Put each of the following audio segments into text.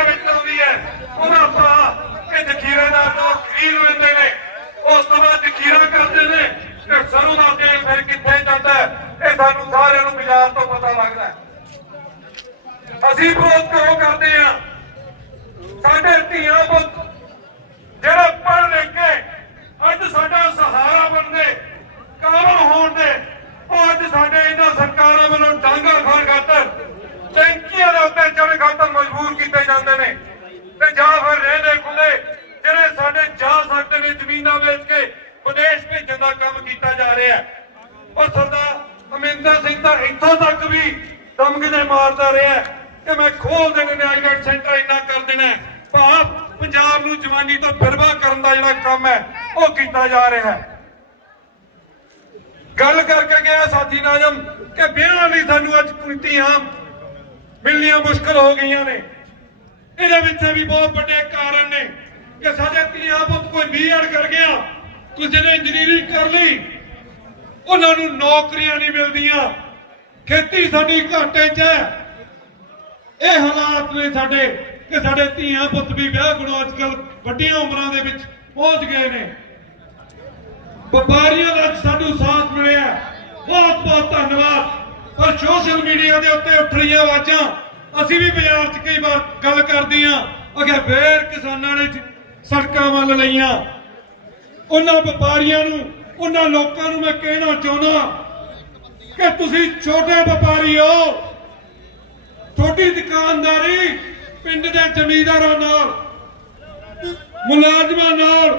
ਦੇ ਵਿੱਚ ਆਉਂਦੀ ਹੈ। ਉਹਦਾ ਭਰਾ ਇਹ ਜ਼ਖੀਰੇ ਦਾ ਤੋਂ ਖਰੀਦ ਲੈਂਦੇ ਨੇ, ਉਸ ਤੋਂ ਬਾਅਦ ਜ਼ਖੀਰਾ ਕਰਦੇ ਨੇ ਤੇ ਸਰੋਂ ਦਾ ਤੇਲ ਫਿਰ ਕਿੱਥੇ ਜਾਂਦਾ ਇਹ ਸਾਨੂੰ ਸਾਰਿਆਂ ਨੂੰ ਬਾਜ਼ਾਰ ਤੋਂ ਪਤਾ ਲੱਗਦਾ ਅਸੀਂ ਵਿਰੋਧ ਕਿਉਂ ਕਰਦੇ ਆ ਸਾਡੇ ਧੀਆਂ ਪੁੱਤ ਜਿਹੜਾ ਪੜ੍ਹ ਲਿਖ ਕੇ ਅੱਜ ਸਾਡਾ ਸਹਾਰਾ ਬਣਦੇ ਕਾਬਲ ਹੋਣ ਧਮਕਦੇ ਮਾਰਦਾ ਰਿਹਾ ਕਿ ਮੈਂ ਖੋਲ ਦੇਣੇ ਨੇ ਆਈਲੈਂਡ ਸੈਂਟਰ ਇੰਨਾ ਕਰ ਦੇਣਾ ਭਾਵ ਪੰਜਾਬ ਨੂੰ ਜਵਾਨੀ ਤੋਂ ਬਿਰਵਾ ਕਰਨ ਦਾ ਜਿਹੜਾ ਕੰਮ ਹੈ, ਉਹ ਕੀਤਾ ਜਾ ਰਿਹਾ ਹੈ। ਗੱਲ ਕਰਕੇ ਗਿਆ ਸਾਥੀ ਨਾਜਮ ਕਿ ਵਿਆਹ ਲਈ ਸਾਨੂੰ ਅੱਜ ਕੁੰਤੀਆਂ ਮਿਲਣੀਆਂ ਮੁਸ਼ਕਲ ਹੋ ਗਈਆਂ ਨੇ। ਇਹਦੇ ਵਿੱਚ ਵੀ ਬਹੁਤ ਵੱਡੇ ਕਾਰਨ ਨੇ ਕਿ ਸਾਡੇ ਧੀਆਂ ਪੁੱਤ ਕੋਈ ਬੀਐਡ ਕਰ ਗਿਆ ਕਿਸੇ ਨੇ ਇੰਜੀਨੀਅਰਿੰਗ ਕਰ ਲਈ, ਉਹਨਾਂ ਨੂੰ ਨੌਕਰੀਆਂ ਨਹੀਂ ਮਿਲਦੀਆਂ। ਖੇਤੀ ਸਾਡੀ ਘਾਟੇ 'ਚ ਹੈ। ਇਹ ਹਾਲਾਤ ਨੇ ਸਾਡੇ ਕਿ ਸਾਡੇ ਧੀਆਂ ਪੁੱਤ ਵੀ ਵਿਆਹ ਗੁਣੋਂ ਅੱਜ ਵੱਡੀਆਂ ਉਮਰਾਂ ਦੇ ਵਿੱਚ ਪਹੁੰਚ ਗਏ ਨੇ। ਵਪਾਰੀਆਂ ਦਾ ਸਾਨੂੰ ਸਾਥ ਮਿਲਿਆ ਬਹੁਤ ਬਹੁਤ ਧੰਨਵਾਦ। ਪਰ ਸੋਸ਼ਲ ਮੀਡੀਆ ਦੇ ਉੱਤੇ ਉੱਠ ਰਹੀਆਂ ਆਵਾਜ਼ਾਂ, ਅਸੀਂ ਵੀ ਬਾਜ਼ਾਰ 'ਚ ਕਈ ਵਾਰ ਗੱਲ ਕਰਦੇ ਹਾਂ ਅਗੇ ਫੇਰ ਕਿਸਾਨਾਂ ਨੇ ਸੜਕਾਂ ਵੱਲ ਲਈਆਂ, ਉਹਨਾਂ ਵਪਾਰੀਆਂ ਨੂੰ, ਉਹਨਾਂ ਲੋਕਾਂ ਨੂੰ ਮੈਂ ਕਹਿਣਾ ਚਾਹੁੰਦਾ ਕਿ ਤੁਸੀਂ ਛੋਟੇ ਵਪਾਰੀ ਹੋ। ਛੋਟੀ ਦੁਕਾਨਦਾਰੀ ਪਿੰਡ ਦੇ ਜ਼ਮੀਂਦਾਰਾਂ ਨਾਲ, ਮੁਲਾਜ਼ਮਾਂ ਨਾਲ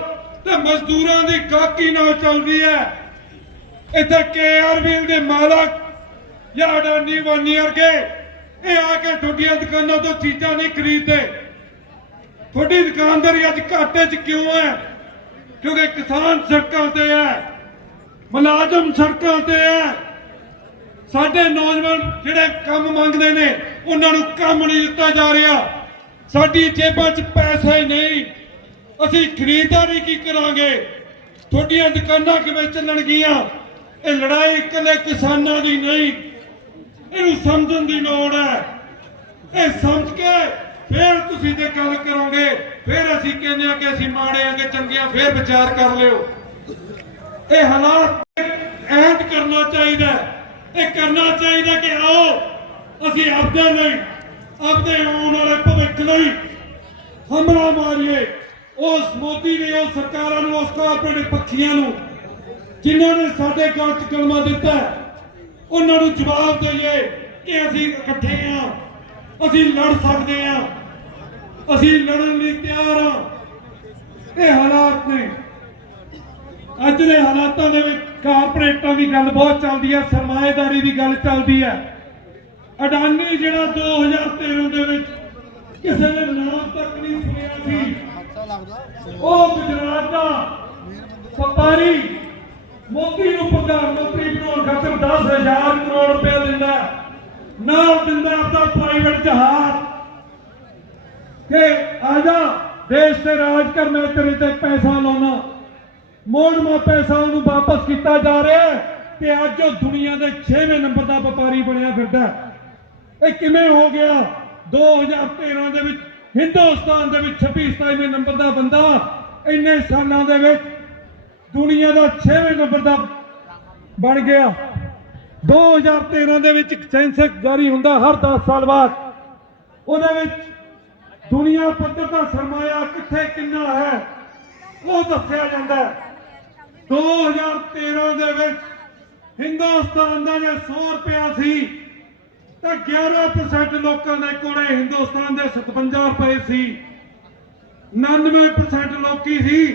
ਤੇ ਮਜ਼ਦੂਰਾਂ ਦੀ ਗਾਹਕੀ ਨਾਲ ਚੱਲਦੀ ਹੈ। ਇੱਥੇ ਕੇਆਰਵੀਲ ਦੇ ਮਾਲਕ ਜਾਂ ਅਡਾਨੀ ਵਾਨੀ ਵਰਗੇ ਇਹ ਆ ਕੇ ਤੁਹਾਡੀਆਂ ਦੁਕਾਨਾਂ ਤੋਂ ਚੀਜ਼ਾਂ ਨਹੀਂ ਖਰੀਦਦੇ। ਤੁਹਾਡੀ ਦੁਕਾਨਦਾਰੀ ਅੱਜ ਘਾਟੇ 'ਚ ਕਿਉਂ ਹੈ? ਕਿਉਂਕਿ ਕਿਸਾਨ ਸੜਕਾਂ ਤੇ ਹੈ, ਮੁਲਾਜ਼ਮ ਸੜਕਾਂ ਤੇ ਹੈ। ਸਾਡੇ ਨੌਜਵਾਨ ਜਿਹੜੇ ਕੰਮ ਮੰਗਦੇ ਨੇ, ਉਹਨਾਂ ਨੂੰ ਕੰਮ ਨਹੀਂ ਦਿੱਤਾ ਜਾ ਰਿਹਾ। ਸਾਡੀ ਜੇਬਾਂ 'ਚ ਪੈਸੇ ਨਹੀਂ। ਅਸੀਂ ਖਰੀਦਦਾਰੀ ਕੀ ਕਰਾਂਗੇ? ਤੁਹਾਡੀਆਂ ਦੁਕਾਨਾਂ ਕਿਵੇਂ ਚੱਲਣਗੀਆਂ? ਇਹ ਲੜਾਈ ਇਕੱਲੇ ਕਿਸਾਨਾਂ ਦੀ ਨਹੀਂ। ਇਹਨੂੰ ਸਮਝਣ ਦੀ ਲੋੜ ਹੈ। ਇਹ ਸਮਝ ਕੇ ਫਿਰ ਤੁਸੀਂ ਤੇ ਗੱਲ ਕਰੋਗੇ, ਫਿਰ ਅਸੀਂ ਕਹਿੰਦੇ ਆ ਕਿ ਅਸੀਂ ਮਾੜੇ ਆਂਗੇ ਚੰਗੀਆਂ, ਫਿਰ ਵਿਚਾਰ ਕਰ ਲਿਓ। ਇਹ ਹਾਲਾਤ ਐਂਡ ਕਰਨਾ ਚਾਹੀਦਾ ਇਹ ਕਰਨਾ ਚਾਹੀਦਾ ਕਿ ਆਓ, ਅਸੀਂ ਆਪਦੇ ਲਈ, ਆਪਦੇ ਆਉਣ ਵਾਲੇ ਭਵਿੱਖ ਲਈ ਹਮਲਾ ਮਾਰੀਏ। ਉਸ ਮੋਦੀ ਨੇ, ਉਸ ਸਰਕਾਰਾਂ ਨੂੰ, ਉਸ ਕਾਰਪੋਰੇਟ ਪੱਖੀਆਂ ਨੂੰ, ਜਿਨ੍ਹਾਂ ਨੇ ਸਾਡੇ ਗਲ ਚ ਕਲਮਾ ਦਿੱਤਾ, ਉਹਨਾਂ ਨੂੰ ਜਵਾਬ ਦੇਈਏ ਕਿ ਅਸੀਂ ਇਕੱਠੇ ਹਾਂ ਅਸੀਂ ਲੜ ਸਕਦੇ ਹਾਂ ਅਸੀਂ ਲੜਨ ਲਈ ਤਿਆਰ ਹਾਂ ਇਹ ਹਾਲਾਤ ਨੇ। ਅੱਜ ਦੇ ਹਾਲਾਤਾਂ ਦੇ ਵਿੱਚ ਕਾਰਪੋਰੇਟਾਂ ਦੀ ਗੱਲ ਬਹੁਤ ਚੱਲਦੀ ਹੈ, ਸਰਮਾਏਦਾਰੀ ਦੀ ਗੱਲ ਚੱਲਦੀ ਹੈ ਅਡਾਨੀ ਜਿਹੜਾ 2013 ਦੇ ਵਿੱਚ ਕਿਸੇ ਨੇ ਨਾਮ ਤੱਕ ਨਹੀਂ ਸੁਣਿਆ ਸੀ, ਉਹ ਗੁਜਰਾਤ ਦਾ ਵਪਾਰੀ ਮੋਦੀ ਨੂੰ ਪ੍ਰਧਾਨ ਮੰਤਰੀ ਬਣਾਉਣ ਖਾਤਰ 10000 ਕਰੋੜ ਰੁਪਏ ਦਿੰਦਾ ਹੈ। ਨਾਲ ਦਿੰਦਾ ਆਪਦਾ ਪ੍ਰਾਈਵੇਟ ਜਹਾਜ਼ ਕਿ ਆ ਜਾ, ਦੇਸ਼ ਤੇ ਰਾਜ ਕਰ ਤੇਰੇ ਤੇ ਪੈਸਾ ਲਾਉਣਾ ਮੋੜ ਪੈਸਾ ਉਹਨੂੰ ਵਾਪਸ ਕੀਤਾ ਜਾ ਰਿਹਾ ਤੇ ਅੱਜ ਉਹ ਦੁਨੀਆ ਦੇ 6ਵੇਂ ਨੰਬਰ ਦਾ ਵਪਾਰੀ ਬਣਿਆ ਫਿਰਦਾ ਇਹ ਕਿਵੇਂ ਹੋ ਗਿਆ? 2013 ਦੇ ਵਿੱਚ, ਹਿੰਦੁਸਤਾਨ ਦੇ ਵਿੱਚ 26 27ਵੇਂ ਨੰਬਰ ਦਾ ਬੰਦਾ, ਇੰਨੇ ਸਾਲਾਂ ਦੇ ਵਿੱਚ ਦੁਨੀਆ ਦਾ 6ਵੇਂ ਨੰਬਰ ਦਾ ਬਣ ਗਿਆ। 2013 ਦੇ ਵਿੱਚ ਇੱਕ ਸੈਂਸੈਕਸ ਜਾਰੀ ਹੁੰਦਾ ਹਰ 10 ਸਾਲ ਬਾਅਦ। ਉਹਦੇ ਵਿੱਚ ਦੁਨੀਆ ਪੱਧਰ ਦਾ ਸਰਮਾਇਆ ਕਿੱਥੇ, ਕਿੰਨਾ ਹੈ? ਉਹ ਦੱਸਿਆ ਜਾਂਦਾ ਹੈ। 2013 ਦੇ ਵਿੱਚ ਹਿੰਦੁਸਤਾਨ ਦਾ ਜੇ 100 ਰੁਪਿਆ ਸੀ, ਤਾਂ 11% ਲੋਕਾਂ ਦੇ ਕੋਲੇ ਹਿੰਦੁਸਤਾਨ ਦੇ 57 ਰੁਪਏ ਸੀ। 99% ਲੋਕੀ ਸੀ,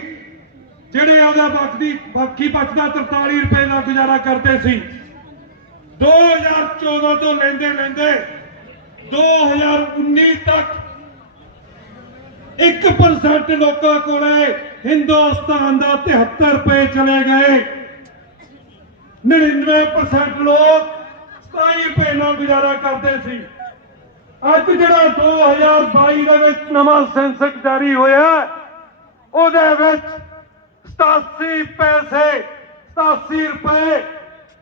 ਜਿਹੜੇ ਉਹਦਾ ਬਾਕੀ ਬਾਕੀ ਬਚਦਾ 43 ਰੁਪਏ ਦਾ ਗੁਜ਼ਾਰਾ ਕਰਦੇ ਸੀ। 2014 ਤੋਂ ਲੈਂਦੇ ਲੈਂਦੇ 2019 ਤੱਕ 1% ਲੋਕਾਂ ਕੋਲੇ ਹਿੰਦੁਸਤਾਨ ਦਾ 73 ਰੁਪਏ ਚਲੇ ਗਏ। 99% ਲੋਕ 27 ਰੁਪਏ ਨਾਲ ਗੁਜ਼ਾਰਾ ਕਰਦੇ ਸੀ। ਅੱਜ ਜਿਹੜਾ 2022 ਦੇ ਵਿੱਚ ਨਵਾਂ ਸੈਂਸਸ ਜਾਰੀ ਹੋਇਆ ਉਹਦੇ ਵਿੱਚ 87 ਪੈਸੇ 87 ਰੁਪਏ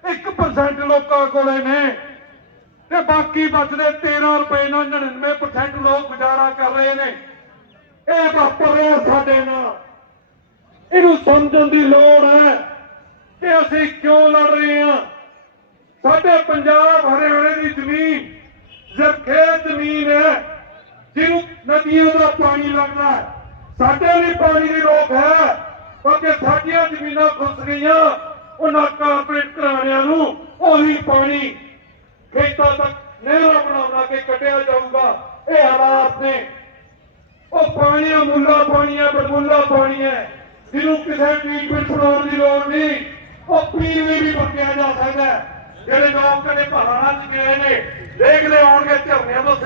1% ਲੋਕਾਂ ਕੋਲੇ ਨੇ। ਤੇ ਬਾਕੀ ਬਚਦੇ 13 ਰੁਪਏ ਨਾਲ 99% ਲੋਕ ਗੁਜ਼ਾਰਾ ਕਰ ਰਹੇ ਨੇ। ਇਹ ਵਾਪਰ ਰਿਹਾ ਸਾਡੇ ਨਾਲ। ਇਹਨੂੰ ਸਮਝਣ ਦੀ ਲੋੜ ਹੈ ਕਿ ਅਸੀਂ ਕਿਉਂ ਲੜ ਰਹੇ ਹਾਂ। ਸਾਡੇ ਪੰਜਾਬ ਹਰਿਆਣੇ ਦੀ ਜ਼ਮੀਨ ਜ਼ਰਖੇਜ਼ ਜ਼ਮੀਨ ਹੈ, ਜਿਹਨੂੰ ਨਦੀਆਂ ਦਾ ਪਾਣੀ ਲੱਗਦਾ ਹੈ। ਸਾਡੇ ਲਈ ਪਾਣੀ ਦੀ ਰੋਕ ਹੈ, ਕਿਉਂਕਿ ਸਾਡੀਆਂ ਜ਼ਮੀਨਾਂ ਖੁੱਸ ਗਈਆਂ, ਉਹਨਾਂ ਕਾਰਪੋਰੇਟ ਘਰਾਣਿਆਂ ਨੂੰ ਉਹੀ ਪਾਣੀ ਖੇਤਾਂ ਤੱਕ ਨਹਿਰਾਂ ਬਣਾਉਣਾ ਕੇ ਕੱਢਿਆ ਜਾਊਗਾ। ਇਹ ਹਾਲਾਤ ਨੇ। ਉਹ ਪਾਣੀ ਆ ਮੁੱਲਾ ਪਾਣੀ ਹੈ ਬਰਮੁੱਲਾ ਪਾਣੀ ਹੈ। ਜਿਹਨੂੰ ਕਿਸੇ ਟ੍ਰੀਟਮੈਂਟ ਬਣਾਉਣ ਦੀ ਲੋੜ ਨਹੀਂ, ਉਹ ਪੀਣ ਲਈ ਵੀ ਵਰਤਿਆ ਜਾ ਸਕਦਾ ਜਿਹੜੇ ਲੋਕ ਕਦੇ ਪਹਾੜਾਂ 'ਚ ਗਏ ਨੇ ਦੇਖਦੇ ਹੋਣਗੇ, ਝਰਨਿਆਂ ਤੋਂ